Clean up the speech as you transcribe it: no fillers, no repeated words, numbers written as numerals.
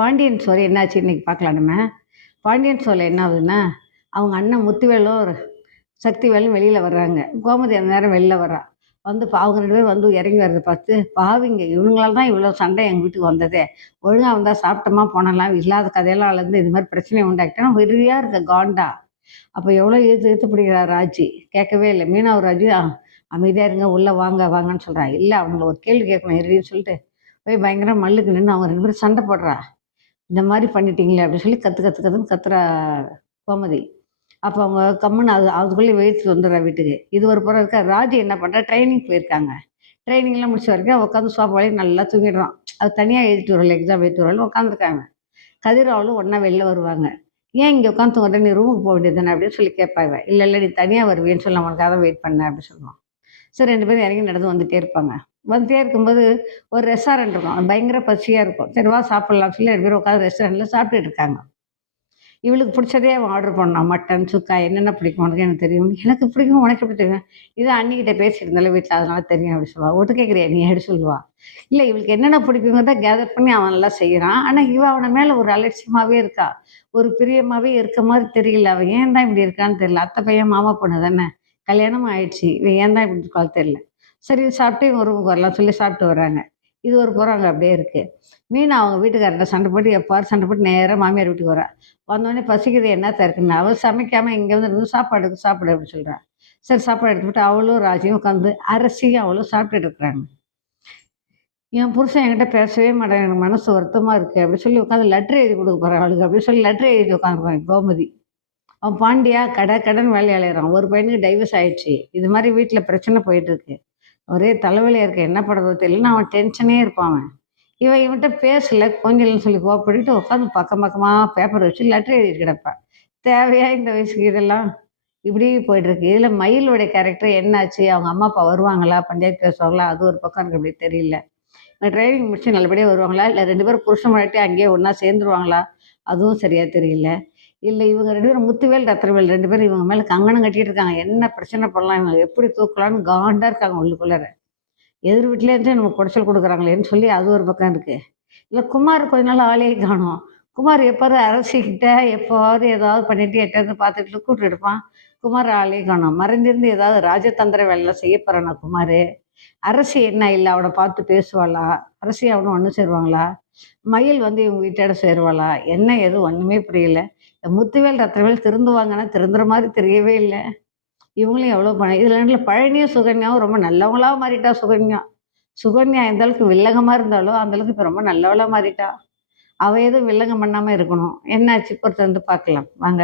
Pandian story என்னாச்சு இன்னைக்கு பார்க்கலாம் நம்ம. பாண்டியன் ஸ்டோரில என்ன ஆகுதுன்னா, அவங்க அண்ணன் முத்துவேலும், சக்திவேலும் வெளியில வர்றாங்க. கோமதி அந்த நேரம் வெளில வர்றா. வந்து அவங்க 2 பேரும் வந்து இறங்கி வர்றத பார்த்து, பாவிங்க இவங்களால தான் இவ்வளோ சண்டை எங்க வீட்டுக்கு வந்ததே. ஒழுங்கா வந்தா சாப்பிட்டோமா போனலாம், இல்லாத கதையெல்லாம் அளந்து இது மாரி பிரச்சனைய உண்டாக்கிட்டேன்னா வெறியா இருக்க காண்டா. அப்ப எவ்வளோ இழுத்து இழுத்து பிடிக்கிறா ராஜி. கேட்கவே இல்ல. மீனாவும் ராஜியும் அமைதியா இருங்க, உள்ள வாங்க வாங்கன்னு சொல்றா. இல்ல அவங்கள ஒரு கேள்வி கேட்கணும் இருடின்னு சொல்லிட்டு, போய் பயங்கர மல்லுக்கு நின்னு அவங்க 2 பேரும் சண்டை போடுறா. இந்த மாரி பண்ணிட்டீங்களே! அப்படின்னு சொல்லி கத்து கத்து கத்துன்னு கத்துறா கோமதி. அப்ப அவங்க கம்முன்னு அதுக்குள்ளேயே வெயிட்டு வந்துடுறா வீட்டுக்கு. இது ஒரு புறம் இருக்கா, ராஜி என்ன பண்றா, ட்ரெய்னிங் போயிருக்காங்க. ட்ரெய்னிங்லாம் முடிச்ச வரைக்கும் உட்காந்து சோஃபாலயே நல்லா தூங்கிடுறான். அது தனியா எழுதிட்டு வரல, எக்ஸாம் எழுதிட்டு வரலன்னு உட்காந்துருக்காங்க. கதிரும் அவளும் ஒண்ணா வெளில வருவாங்க. "ஏன் இங்க உட்காந்து தூங்குற? நீ ரூமுக்கு போ வேண்டியது தானே" அப்படின்னு சொல்லி கேட்பா இவ. "இல்ல, இல்ல நீ தனியா வருவியேன்னு சொல்லி நான் உனக்காக தான் வெயிட் பண்ணேன்" அப்படின்னு சொல்லுவான். சரி 2 பேரும் இறங்கி நடந்து வந்துட்டே இருப்பாங்க. வந்துட்டே இருக்கும்போது ஒரு ரெஸ்டாரண்ட் இருக்கும். அது பயங்கர பசியா இருக்கும். சரி வா சாப்பிடலாம்னு சொல்லி 2 பேரும் உட்காந்து ரெஸ்டாரண்ட்ல சாப்பிட்டுட்டு இருக்காங்க. இவளுக்கு பிடிச்சதே அவன் ஆர்டர் பண்ணான். மட்டன், சுக்கா என்னென்ன பிடிக்கும் உனக்கு எனக்கு தெரியும். எனக்கு பிடிக்கும் உனக்கு எப்படி தெரியும்? இதான் அண்ணிக்கிட்ட பேசியிருந்தேன்ல வீட்ல அதனால தெரியும் அப்படி சொல்லுவா. ஒட்டு கேட்குறியா நீ அப்படி சொல்லுவா. இல்ல இவளுக்கு என்னென்ன பிடிக்குங்கிறத கேதர் பண்ணி அவன் நல்லா செய்றான். ஆனா இவ அவன மேல ஒரு அலட்சியமாவே இருக்கா. ஒரு பிரியமாவே இருக்க மாரி தெரியல. அவ ஏன் தான் இப்படி இருக்கான்னு தெரியல. அத்தை பையன் மாமா பொண்ணு தானே. கல்யாணமும் ஆயிடுச்சு. இவ ஏன் தான் இப்படி இருக்கான்னு தெரியல. சரி சாப்பிட்டு இவங்க ரூமுக்கு வரலாம்னு சொல்லி சாப்பிட்டு வர்றாங்க. இது ஒரு புறம் அங்க அப்படியே இருக்கு. மீனா அவங்க வீட்டுக்காரர்ட்ட சண்டை போட்டு எப்பாரு சண்டை போட்டு நேரா மாமியார் வீட்டுக்கு வரா. வந்தோடனே பசிக்குது என்னத்த இருக்குன்னு. அவ சமைக்காம இங்க வந்து சாப்பாடு இருக்கு சாப்பிடு அப்படின்னு சொல்றா. சரி சாப்பாடு எடுத்துக்கிட்டு அவளும் ராஜியும் உட்காந்து அரிசியும் அவளும் சாப்பிட்டுட்டு இருக்கிறாங்க. என் புருஷன் என்கிட்ட பேசவே மாட்டேன். எனக்கு மனசு வருத்தமா இருக்கு அப்படின்னு சொல்லி உட்காந்து லெட்டர் எழுதி கொடுக்க போறேன் அவளுக்கு அப்படின்னு சொல்லி லெட்டர் எழுதி உட்காந்துருப்பாங்க கோமதி. அவன் பாண்டியா கடன் வேலையை அலையிறான். ஒரு பையனுக்கு டைவர்ஸ் ஆயிடுச்சு. இது மாதிரி வீட்டுல பிரச்சனை போயிட்டு இருக்கு. ஒரே தலைவலியா இருக்கு. என்ன பண்றதோ தெரியலன்னு அவன் டென்ஷனே இருப்பான் அவன். இவன்கிட்ட பேசல கொஞ்சலன்னு சொல்லி கோவப்பட்டுட்டு உட்காந்து பக்கம் பக்கமா பேப்பர் வச்சு லெட்டர் எழுதிட்டு கிடப்பா. தேவையா இந்த வயசுக்கு இதெல்லாம்? இப்படி போயிட்டு இருக்கு. இதுல மயிலுடைய கேரக்டர் என்னாச்சு? அவங்க அம்மா அப்பா வருவாங்களா? பஞ்சாயத்து பேசுவாங்களா? அது ஒரு பக்கம் எனக்கு அப்படி தெரியல. ட்ரைனிங் முடிச்சு நல்லபடியா வருவாங்களா? இல்ல 2 பேரும் புருஷன் பொண்டாட்டி அங்கேயே ஒண்ணா சேர்ந்துருவாங்களா? அதுவும் சரியா தெரியல. இல்ல இவங்க 2 பேரும் முத்துவேல், ரத்தினவேல் 2 பேரும் இவங்க மேல கங்கணம் கட்டிட்டு இருக்காங்க. என்ன பிரச்சனை பண்ணலாம்? இவங்க எப்படி தூக்கலாம்ன்னு காண்டா இருக்காங்க உள்ளுக்குள்ளார. எதிர் வீட்லயே இருந்து நமக்கு குடைச்சல் குடுக்குறாங்களேன்னு சொல்லி அது ஒரு பக்கம் இருக்கு. இல்ல குமார் கொஞ்ச நாள் ஆளையே காணோம். குமார் எப்பாரு அரசிகிட்ட எப்பாவது ஏதாவது பண்ணிட்டு எட்டாவது பார்த்துட்டு கூப்பிட்டு இருப்பான். குமார் ஆளையே காணோம். மறைஞ்சிருந்து ஏதாவது ராஜதந்திர வேலைலாம் செய்ய போறானா குமாரு? அரசி என்ன இல்ல அவன பார்த்து பேசுவாளா? அரசி அவனும் ஒண்ணு சேருவாங்களா? மயில் வந்து இவங்க வீட்டோட சேருவாளா? என்ன ஏது ஒண்ணுமே புரியல. இந்த முத்துவேல், ரத்தினவேல் திருந்துவாங்கன்னா திருந்துற மாரி தெரியவே இல்ல. இவங்களும் எவ்வளோ இதுல நடுவுல பழனியும், சுகன்யாவும் ரொம்ப நல்லவங்களா மாறிட்டா சுகன்யா. சுகன்யா எந்த அளவுக்கு வில்லங்கமா இருந்தாலோ, அந்த அளவுக்கு இப்ப ரொம்ப நல்லவளா மாறிட்டா. அவ எதுவும் வில்லங்கம் பண்ணாம இருக்கணும். என்னாச்சு பொறுத்து வந்து பார்க்கலாம். வாங்க.